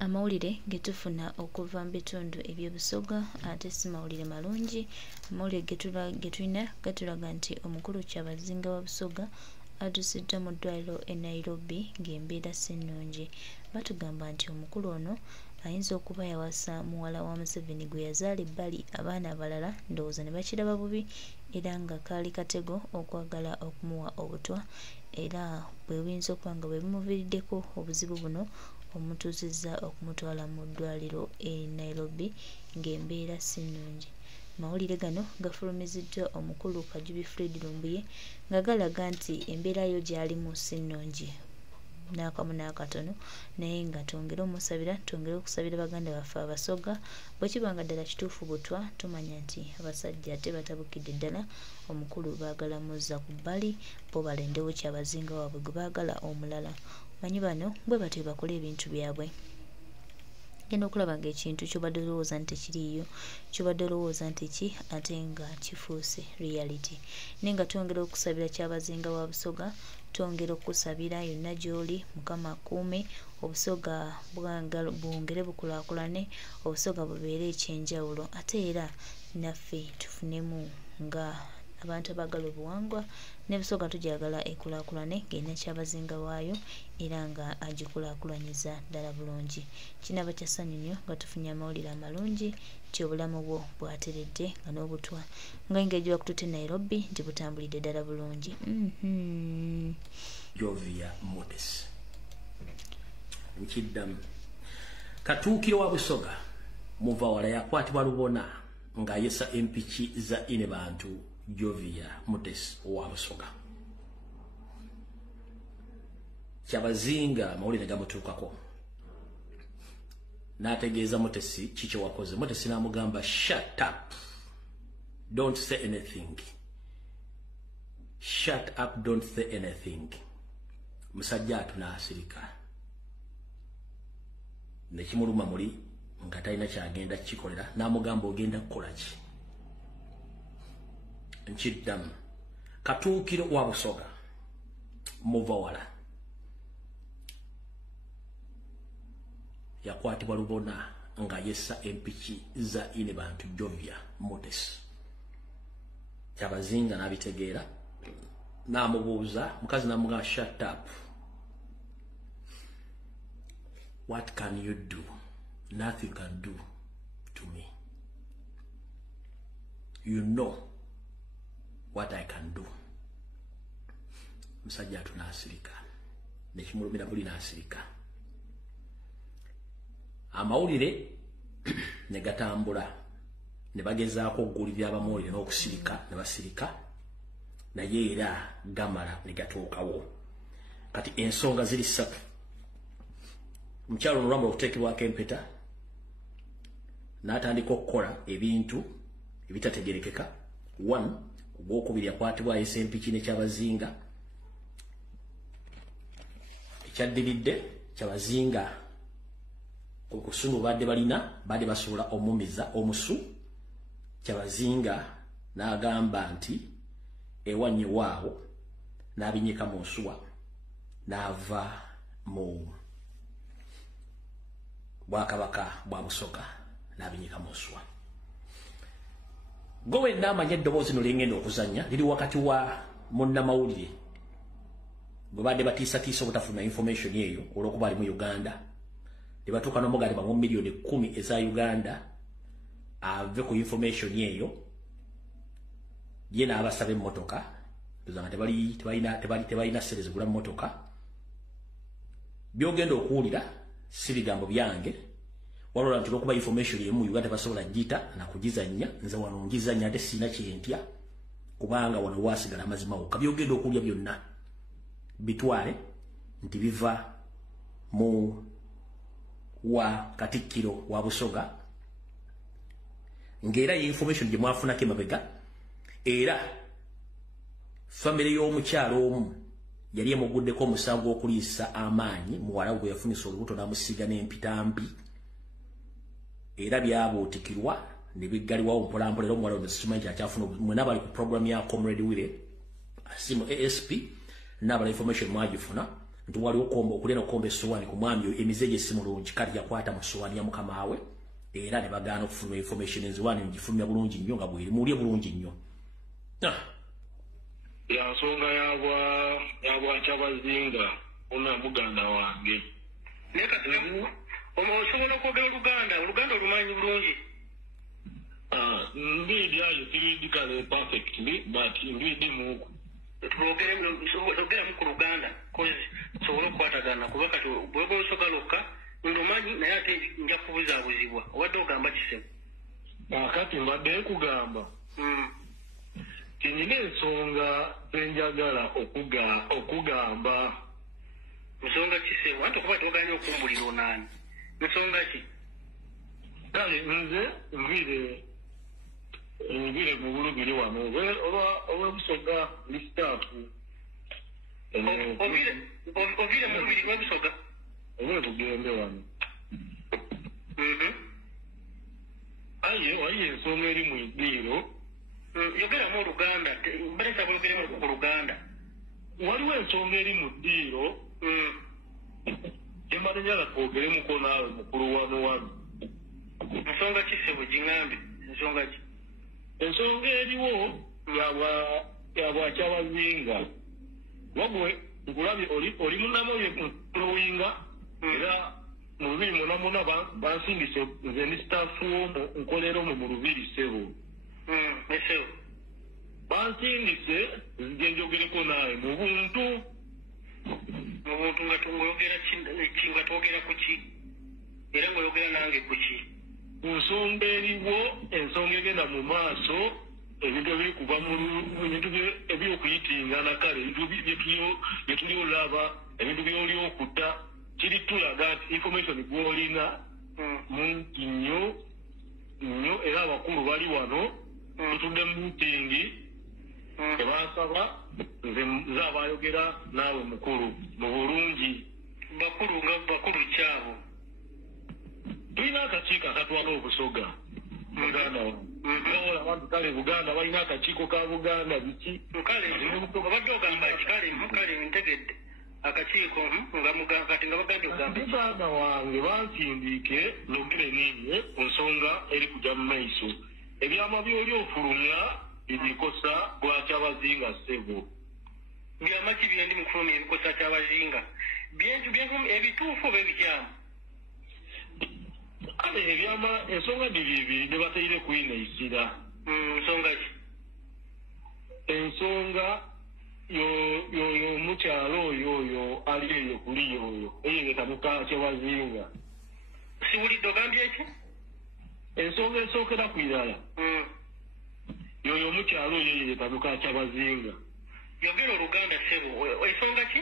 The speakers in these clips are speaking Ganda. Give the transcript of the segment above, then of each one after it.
Amawulire getufuna okuva mu bitundu eby'Obusoga ate si mawulire malungi. Amawulire getulina gatulaga nti omukulu Kyabazinga wa Busoga addusiddwa mu ddwaliro e Nairobi ng'embeera si nnungi. Batugamba nti omukulu ono ayinza okuba yawasa muwala wa Museveni gwe yazaala ebbali, abaana abalala ndowooza ne bakiraba bubi era nga kaali katego okwagala okumuwa obutwa, era bwe buyinza okuba nga bwe bumuviiriddeko obuzibu buno omutuuzizza okumutwala mu ddwaliro e Nairobi ng'embeera si nnungi. Mawulire gano gafulumiziddwa omukulu Kajubi Fred Lumbuye nga galaga nti embeera yo gy'alimu si nnungi n'akamu n'akatono, naye nga twongere omusabira, twongere okusabira baganda baffe Abasoga. Bwe kiba nga ddala kituufu butwa, tumanya nti abasajja ate batabukidde ddala, omukulu baagala muzza ku bbali, bo balendewo Kyabazinga waabwe gwe baagala omulala. Manyi bano bwe batyo bakola ebintu byabwe. Genda okulaba ng'ekintu ky'obadde olowooza nti tekiriiyo, ky'obadde olowooza nti ki ate nga kifuuse reality. Naye nga twongera okusabira Kyabazinga wa Busoga, twongera okusabira yonna gy'oli, Mukama akuume Obusoga bwongere bukulaakulane, Obusoga bubeere ekyenjawulo, ate era naffe tufunemu nga abantu abaagala obuwangwa ne Busoga tujagala ekulaakulane ng'erina Kyabazinga waayo era nga agikulaakulanyiza ddala bulungi. Kinaaba kya ssanyu nnyo nga tufunye amawulire amalungi nti obulamu bwo bwateredde nga n'obutwa ng'engeri gye Nairobi nti butambulidde ddala bulungi. Jovia Modest nkiddamu Katuukiro wa Busoga Muvawala yakwatibwa Lubona ng'ayesa empiki za ine bantu Jovia Modest wa Busoga. Kyabazinga mawulire gamutuukako n'ategeeza Motesi kiki wakoze. Motesi n'amugamba shut up, don't say anything. Shut up, don't say anything. Musajja n'asirika nekimuluma muli nga talina kyagenda kikolera, n'amugamba ogenda kukola ki. Nkiddamu Katuukiro wa Busoga Muvawala yakwatibwa Lubona ng'ayesa empiki za ine bantu Jovia Modest. Kyabazinga n'abitegeera n'amubuuza, mukazi n'amugamba shut up. What can you do? Nothing can do to me. You know what I can do. Musajja tunasirika nekimulumira buli nasirika. Amawulire ne gatambula ne bagezaako okugulirira abamawulire n'okusirika ne basirika, naye era gamala ne gatuukawo. Kati ensonga ziri ssatu. Mukyalo n'olwamba okuteekebwako empeta n'atandika okukola ebintu ebitategerekeka. 1 ogwokubiri yakwatibwa ayesa empiki ne Kyabazinga. Ekyaddiridde Kyabazinga okusungu badde basobola omumiza omusu. Kyabazinga n'agamba nti ewanye waawo n'abinyika mu nsuwa n'ava mu Bwakabaka bwa Busoga n'abinyika mu nsuwa. Gowe n'amanya eddoboozi no lyengenda okuzannya liri wakati wa munnamawulire bwe badde batiisatiisa obutafuna information eyo olw'okuba ali mu Uganda. Ne batuuka n'omugaali bamu miliyoni 10 eza Uganda ave ku information eyo. Ye n'abasaba emmotoka tuzanga tebalina ssere zigula mmotoka. Byogenda okuwulira si bigambo byange, walola nti olw'okuba information emu Uganda tebasobola gita na kugizannya, nze wano ngizannya ate sina kyentya kubanga wano waasigala amazima wokka. Byogenda okuwulya byonna bitwale nti biva mu wa Katikkiro wa Busoga, ng'era ye information gye mwafunako emabega. Era famire y'omukyalo omu yali emuguddeko omusango okuliisa amaanyi muwala gwe yafunisa olubuto n'amusiiga n'empitambi, era byabuutikirwa ne biggalibwawo mpolampola. Era omuwala ono sikimanyi kyakyafuna. Mwena bali ku program ya Comrade Wile asimu ASP n'abala information mwagifuna. nti waliwo okulina okukomba essowaani ku mwami emize gye si mulungi kati yakwata mu ssowaani ya mukama we era ne bagaana okufuluma information enziwaani ngifulumya bulungi nnyo nga bweri muwulye bulungi nnyo ya nsonga yabwakyabazinga ona muganda wange osobola okwogera oluganda olumanyi bulungi ndidi ayo siridikale perfectly but ndidi muku twogeremu ku luganda kozi sobola okukwatagana kuba kati bweba osoka lokka ndomanyi naye ate nja kubuzaabuzibwa obadde ogamba kisemu kati mbadde kugamba tinyina ensonga zenjagala okugamba nsonga kisemu ate okuba toganye okumbulira onaani nsonga ki kale nze nvire mu bulubiri wano olw'obusoga lisitaafu ovire mu lubiri lw'obusoga olw'ebugembe wano aye ensonga eri mu iddiiro yogeramu oluganda balesaba yogeremu ku luganda waliwo ensonga eri mu ddiiro gyembatenyala twogeremuko naawe mukulu wano ensonga kisebo giŋambe ensonga ki ensonga eriwo yabwakyabazinga wabwe nkulabye oli munamoye mukuluwinga era mu lubiri munamuna bansindise nze ndi sitaafu womu nkolera omwo mu lubiri sebo esebo bansindise genjogereko naawe mu buntu nga twogera ku ki era ngaoyogera nange ku ki ku nsonga eriwo ensonga egenda mu maaso ebintu ebiri kuva mu bintu ebyokuyitingana kale ebintu byetuli olaba ebintu byoli okutta kiri tulaga nti information gwolina mungi nnyo era abakulu bali wano tutudde mu mitingi tebansaba nze abayogera naawe mukulu mu bulungi bakulu nga bakulu kyabo tulina akakiiko akatwala obusoga muganda wange abantu kale buganda balina akakiiko ka buganda biki babadde ogamba kale ntegedde akakiiko kati nga bagambye ogamba muganda wange bansindiike nogere ninye ku nsonga eri kujja mu maiso ebyama byoli ofulumya ebikosa gwakyabazinga ssebo byama ki byendi mufulumya ebikosa kyabazinga ebituufu oba ebikyamu kale ebyama ensonga bibiri nebateire kwina isira nsonga ki ensonga yoyo omukyalo oyo ali eyo kuli yoyo eyegetamuka kyabazinga siwulidde ogambye eki ensonga esookera ku irala yoyo omukyalo oyo eyegetamuka kyabazinga yogera oluganda sebo ensonga ki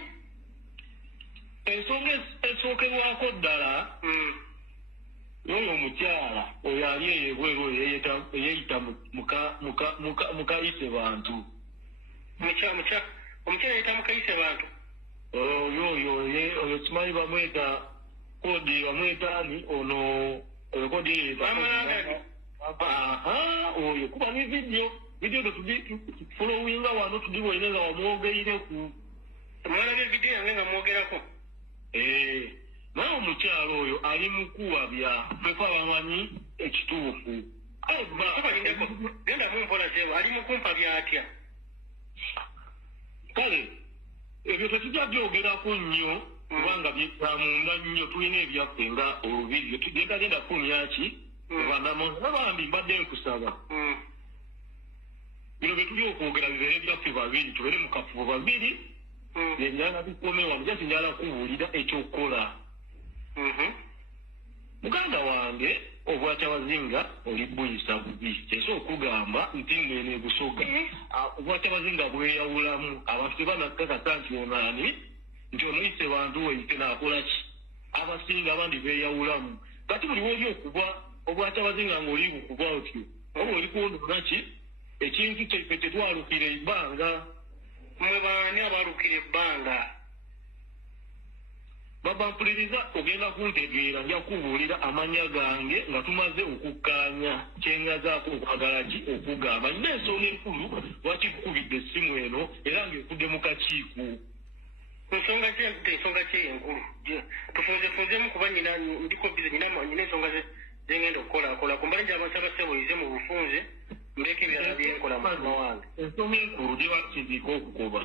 ensonga esookerwako ddala yoyo omukyala oyo ali eyo ebweru oyo eyeyita mukayise bantu omukyala yeyita mukayise bantu oyo kimanyi bamweta kodi bamweta ani ono oyo kodi oyo kuba ni vidiyo tufulowinga wano tudibwine nga wamwogeireku mwalabye vidiyo yange nga mwogerako naye omukyalo oyo ali mukuwabya fefe abamanyi ekituufu genda mumpola sebo ali mukumpa byatya kale ebyo tetujja byogerako nnyo kubanga byetamunda nnyo tulina ebyaffe nga olubiri tugenda kumyaki nabandi mbadde nkusaba bino byetuli okwogera bibeere byaffe babiri tubeere mu kafubo babiri yenjala bikomewa mujasi njala kuwulira ekyokukola muganda wange obwakyabazinga oli buyisa bubi kyesa okugamba nti mwene busoga obwakyabazinga bweyawulamu abantu tebanakakasa nti onaani nti omuyise bantu weite naakola ki abasinga abandi beyawulamu kati buli woli okuba obwakyabazinga ngaoli bukuba otyo oba oli kuwonona ki ekintu kyeffe tetwalukira ebbanga mwe baani abalukira ebbanga babampuliriza ogenda kuntegeera nja kubuulira amanya gange nga tumaze okukkaanya kyenyazaako okwagala ki okugamba nina ensonga enkulu lwaki tukubidde essimu eno era ng'ekudde mu kakiiko nsonga kye enkulu tufunzemu kuba nyina ndiko bize nyina ensonga zengenda okukolaakola kumbali gy'abasaba seboyize mu bufunze mbeka ebyala byenkola mukama wange ensonga enkulu gye bakiziika okugoba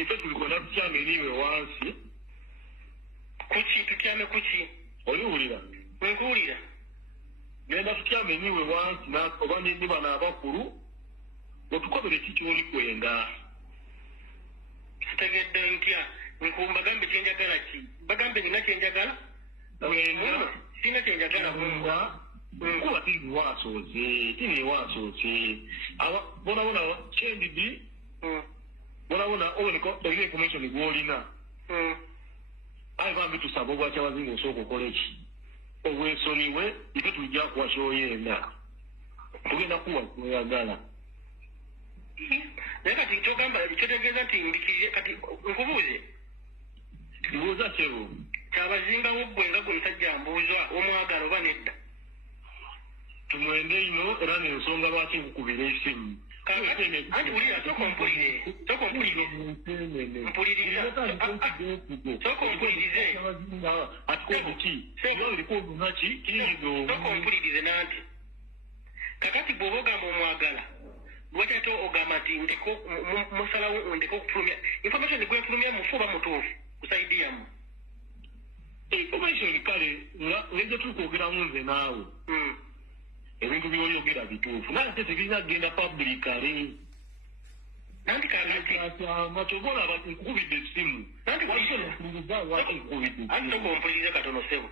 ife tulikwenda tutyame eriiwe wansi kuki tutyame kuki oliwulira nkuwulira genda tutyame eriiwe wansi oba ne bano abakulu otukobere ki kyoli kwenda kitegedde ntya nkumbagambe kyenjagala ki bagambe nina kyenjagala sina kyenjagala kuba tiniwaasooze bonabona kyendidi bonabona oboneka olina information gwolina aye bambi tusaba obwakyabazinga osooka okola eki obwesoniwe ife tujja kuwa kyoyenda tugenda kuwa kyoyagala naye kati kyogamba kyotegeeza nti mbikirire kati nkubuuze mbuuza kyero kyabazingawo ggwe nga gwe musajja mbuuza omwagala oba nedda tumwende ino era nensonga lwaki nkukubira esimu anti wulira sooka ompulire ompulirize nanti kakati bw'oba ogamba omwagala lwaki ogamba nti musalawo ndeka okufulumya information gwefulumya mufu oba mutuufu kusaidi yamu information kale ngeze tuli kwogeramu nze naawe ebintu byoyogera bituufu naye ate tebirina kgenda publicly nanti matyobola nkukubidde essimu anti soka ompulirize katono sebo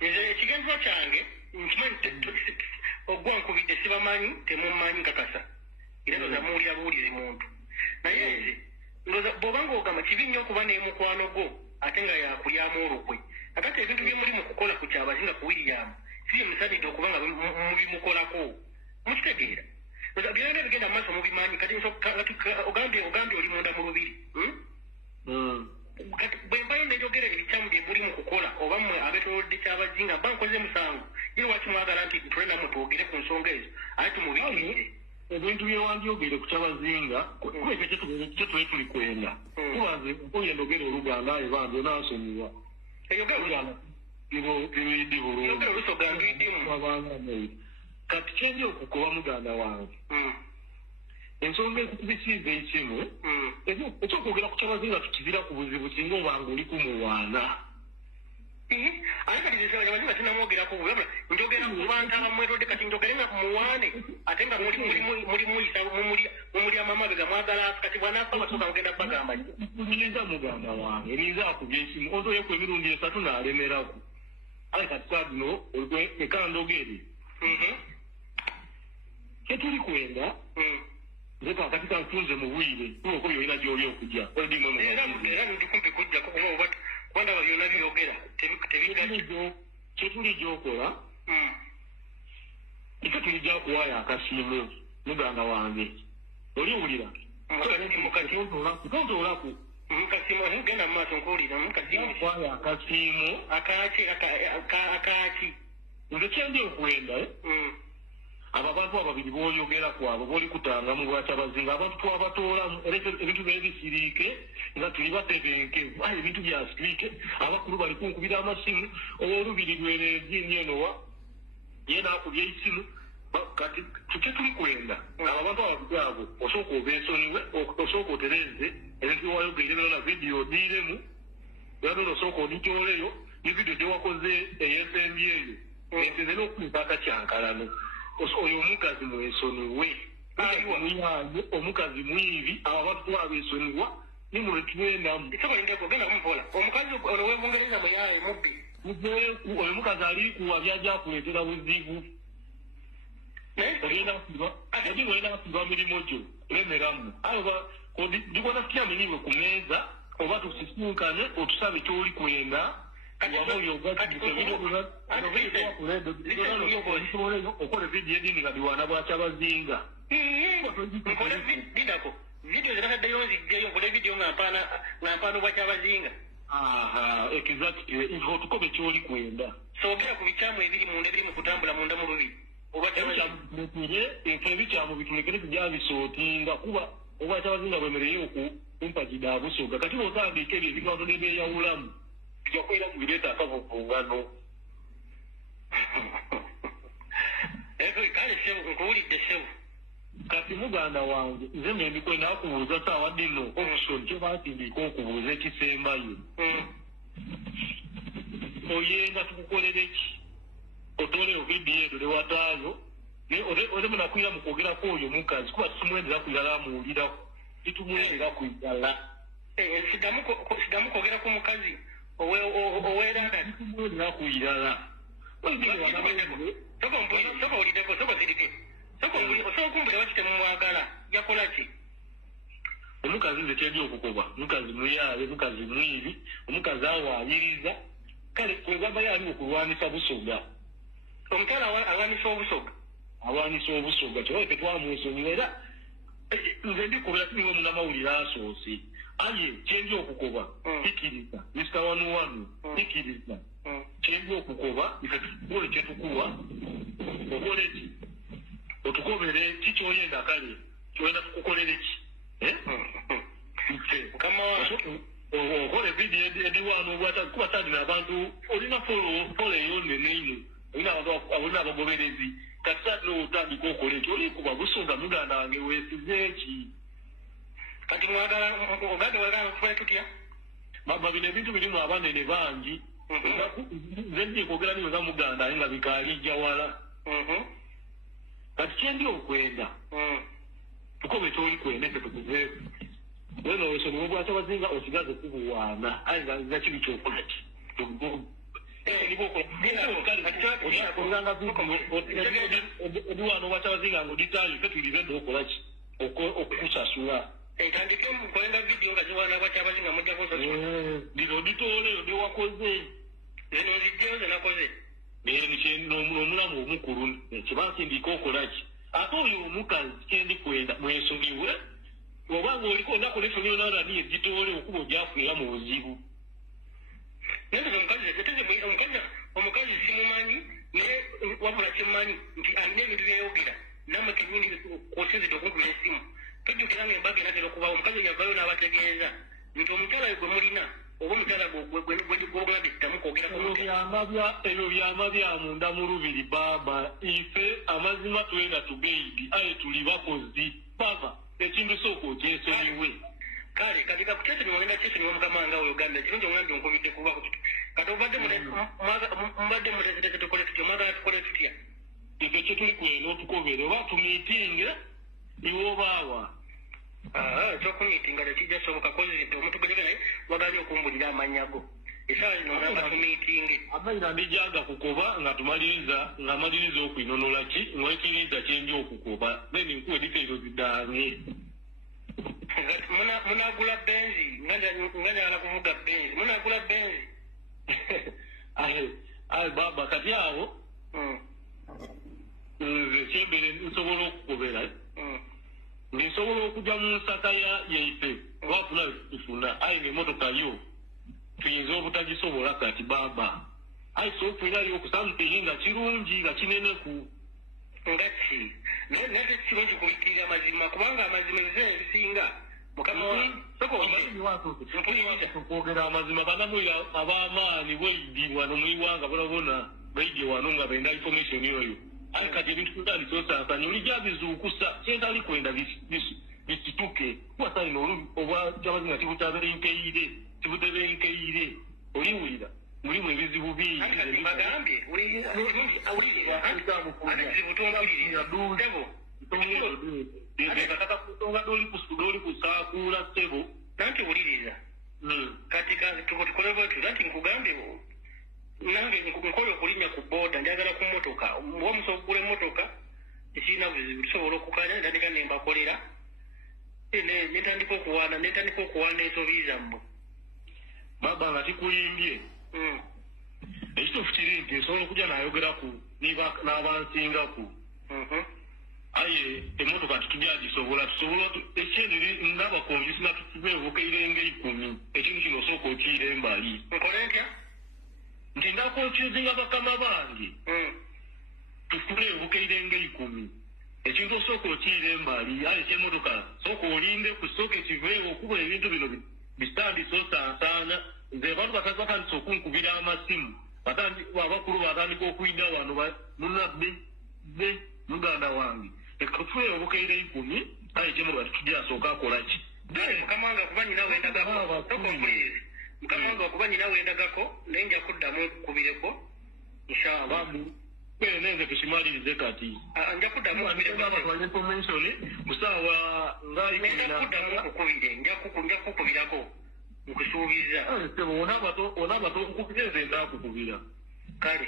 nze ekigenzo kyange nkimanyi ogwa nkubidde sibamanyi temumanyi nkakasa era ndoza muwulira buwulizi muntu naye nze ndoza bw'obanga ogamba kibi nnyo okuba n'emukwano gwo ate nga yakulyamu olukwe akati ebintu byemuli mu kukola ku kyabazinga ku William siye musadde okuba nga mubimukolako mukitegeera byonna bigenda mumaaso mubimanyi kati ogambye oli munda mu lubiri kati bwe mbayo nenjogera ebikyamu bye muli mu kukola oba mmwe abetolodde kyabazinga mba nkoze musango ye lwaki mwagala nti tule nammwe twogere ku nsonga ezo ate tumubikirire ebintu byewandyogere ku kyabazinga kuba ekyo kyetule tuli kwenda kubanze okoyenda ogera oluganda aye banze onansonyiwa biridi bulungi kati kyendi okukoba muganda wange ensonga ekukubisiiza ekimu ekyokwogera ku kyabazinga tukizira ku buzibu singa obanga oli kumuwaana ate kati abazinga tinamwogerako bwebula njogera ku bantu abamwetodde kati njogere nga muwaane ate nga mulimuyisa mumuli amamabega mwagala kati bwanaafa basooka mugenda kubagamba nyinza muganda wange ninza akubya esimu ontoyeku emirundi 3 n'alemerako aye kati saadino ekandogere kyetuli kwenda nze kakati kantunze mu bwire tuoko byolina gyoli okujja era ndikumpi kujjako kuba kubanga byonna byogera kyetuli gyokola ife tulijja kuwaayo akasiimu muganda wange oliwulira tontolaku genda mumaaso nkuwulira kuwaayo akasiimu akaaki nze kyendi okwenda abo abantu ababiri b'oyogera kwabo b'oli kutangamu bwakyabazinga abantu twabatoolamu ebintu byebisiriike nga tuli batebenkevu aye ebintu byasiriike abakulu bali kunkubira amasimu olubiri lweregiini enowa ye naakubya isimu kati tuke tuli kwenda abo abantu ababiri abo osooka obeesoniwe osooka otereze ebintu byewayogere byona vidiyo odiiremu era osooka oditooleyo ne vidiyo gyewakoze ey'ensembi eyo enteze n'okunika akakyankalano oyo omukazi mwesoniwe muyaye omukazi mwibi abo abatutwala besoniwa nimwe twendamu omukazi ono webungereza muyaye mubbi oyo mukazi alikuwa byajja kuleetera buzibu ogenda kusiba mirimu gyo lemeramu ayoba digona tutyamenyibwe ku meeza oba tusisinkane otusabe kyoli kwenda okola vidiyo edini nga biwaana bwakyabazinga vidiyo zirakaddeyo nzijjayo nkole vidiyo nga mpaano bwakyabazinga exactly otukobe kyoli kwenda soogera ku bikyamu ebiri munda ebiri mu kutambula munda mu lubiri ebikyamu bitulekere bitulekere tujja bisootinga kuba obwakyabazinga bwemereyo kumpagi da Busoga kati bwotandika ebyo ebigawano nebyeyawulamu bijakwera mu bireeta akavuvungano kale sebu nkuwulidde sebu kati muganda wange nze ngendikwenda okubuuza saawadde nno option kyebaatindika okubuuza ekisembayo oyenga tukukolere ki otole ovidiyo ezo newataayo ate munakwira mu kwogerako oyo mukazi kuba titumwendera kwirala amuwulirako titumwendera kwirala sidamu kwogera ku mukazi oweeranga titumwendera kwirala soka olideko soka zirike osobola okumbula bakite mumwagala yakola ki omukazi nze kyendi okukoba mukazi muyaale mukazi mwibi omukazi awaayiriza kale kwegamba yaali okulwanisa Busoga omukyala alwanisa obusoga alwanisa obusoga kyobaye tetwamwesonyiwa era nze ndikubira tuniwo munamawulire asoose aye kyendi okukoba ikiriza Mr. Wanuwanu ikiriza kyendi okukoba ikole kyetukuwa okole ki otukobere kikyoyenda kale kyoyenda tukukolere ki okole vidiyo ediwano kuba tandina abantu olina folo eyo neneino olina abagoberezi kati tandina otandika okola ekyo olikuba Busoga muganda wange weesize eki kati mwagala kufuna tutya baba bino ebintu birimu abanene bangi nze ndiye kwogera niyoza muganda aye nga bikaalijja wala kati kyendi okwenda tukobe kyoli kwenda efe tukuzeeku weno wesonyiwa bwakyabazinga osigaze kubuwaana aye nga kibi kyokola ki ediwano bwakyabazinga nga oditaayo fetulize dde okola ki okukusasula entandike mukolenga vidiyo nga ziwana bwakyabazinga mujjako lino oditooleyo newakoze zino zijjayo zenakoze omulamu omukulu kyebansindika okola ki ate oyo omukazi kyendi kwenda mwesonyiwe obanga oliko nakola esonyiwe nalani ezitoole okuba ojakwera mu buzibu omukazi simumanyi naye wabula kyemanyi nti alina ebintu byeyogera namwe kenyini osinzidde okunkubira esimu tujjukira nga embaga enatera okubawo omukazi yavayo n'abategeeza nti omukyala gwe mulina oba omukyala gwogambye kitamukwogeraku ebyo byama bya munda mu lubiri baaba ife amazima twenda tugeidi aye tuli bakozi baba ekintu sooka okyesonyiwe kale kati kakukyesonyiwa ngenda kyesonyiwa mukama nga Uganda kirungi omwambi onkubidde kubako kati mubadde muteziteke tukole tutya mwagala tukole tutya ekyo kyetuli kwenda otukobere oba tumiitinge iwe obaawa ekyokumiitinga tekijja soboka kozidde omuntu gwenege naye wagalye okumbulira amanyago esaawa zino nga tumiitinge amaina ndijaga kukoba nga amaliriza okwinonola ki ng'ekiriza kyendi okukoba then nkuwe detailo zidange munagula benzi nga njagala kuvuga benzi munagula benzi aye baba kati awo nze kyembere nsobola okukobera nsobola okujja mu nsaka yaife wafuna tufuna aye nemotoka yo tuyinza obutagisobola kati baba aye sofunirayo okusamuteye nga kirungi nga kineneku nga ki naye kirungi kubikirira amazima kubanga amazima ebiseera ebisinga okwogera amazima banamwe ab'amaanyi bweidi wano muiwanga bonabona baidye wano nga benda information oyo aye kati ebintu tutandika osansanya olijja bizuukusa kyentali kwenda bisituke kubasalina obwa kyabazinga tibutebenkeire oliwulira mulimu ebizibu bingi kusonga doli kusaakula ssebo nanti wuliriza kati tukole bwetu nanti nkugambye nange nkola okulinnya ku booda njagala ku mmotoka omusobola okugula emmotoka ekirina buzibu tusobola okukanya ntandika nembakolera netandika okuwaana ensobi zammwe baba nga tikulimbye ekituufu kiri nti nsobola okujja nayogeraku n'abansingaku aye emmotoka titujjagisobola tusobola ekyendiri ngabakonji sina tubeevuka irenga 10 ekintu kino osooka okiira embali nkole ntya nti ndakokizinga bakama bange tufune evuka irenga 10 ekintu osooka okiira embali aye ekyemotoka sooka olinde ku sooka ekiveewo okuba ebintu bino bitandise osansaana nze bantu batandise okunkubira amasimu abakulu batandika okuyida wano munabbe muganda wange ekatufuye obukeire 10 aye ekyemotoka tujja asooka akola ki mukama wange okuba nyina wendagako tokompulire mukama wange okuba nyina wendagako naye nja kuddamu okukubireko inshallah nze tukimalirize kati nja kuddamu information musaawa kuddamu okukubire nja kukubirako nkusuubiza ona bato nkukubira nze ndakukubira kale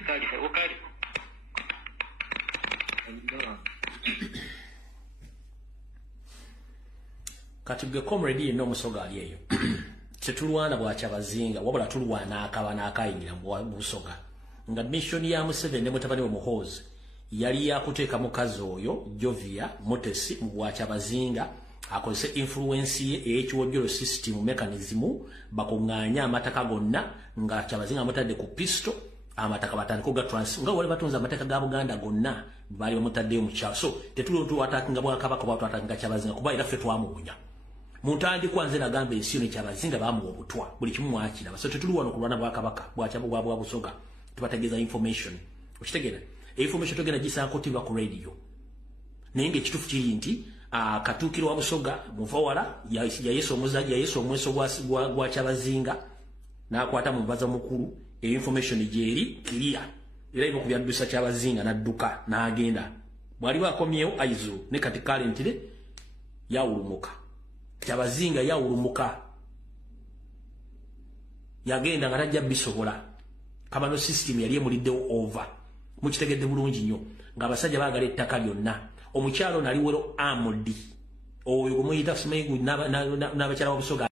kati gwe comrade yenna omusoga ali eyo tetulwana bwakyabazinga wabula tulwana akaba n'akayingira mu busoga nga mission ya Museveni ne mutabani we Muhoozi yali yakuteeka mukazi oyo Jovia Mutesi mu bwakyabazinga akozese influence ye ey'ekiwojjolo system mechanism bakuŋŋaanya amataka gonna nga kyabazinga amutadde ku pisto amataka batandika ogatrans nga wali batunza amateka ga Buganda gonna bali bamutaddeyo mu kyalo so tetulontu atakinga bwakabaka bwatwatakinga kyabazinga kuba era ffe twamuwunya muntandikwa nze nagamba ensi ne kyabazinga bamuwa obutwa buli kimu mwakiraba so tetuli wano kulwana bwakabaka bwa busoga tubategeeza information okitegeera information togenda gisaako tiba ku radio naye ng'ekituufu kiri nti katuukiro wa busoga muvawala yayesu omweso gwa kyabazinga n'akwata mu mbaza mukulu information gyeri clear era ibo kubyaddusa kyabazinga n'adduka n'agenda bwali bakomyewo aizu ne kati currently yawulumuka kyabazinga yawulumuka yagenda nga tajja bisobola kabano system yali emuliddewo over mukitegedde bulungi nnyo ng'abasajja baagala ettaka lyonna omukyalo nali wero amudi oyo gwe muyita Sumaigu n'abakyala b'obusoga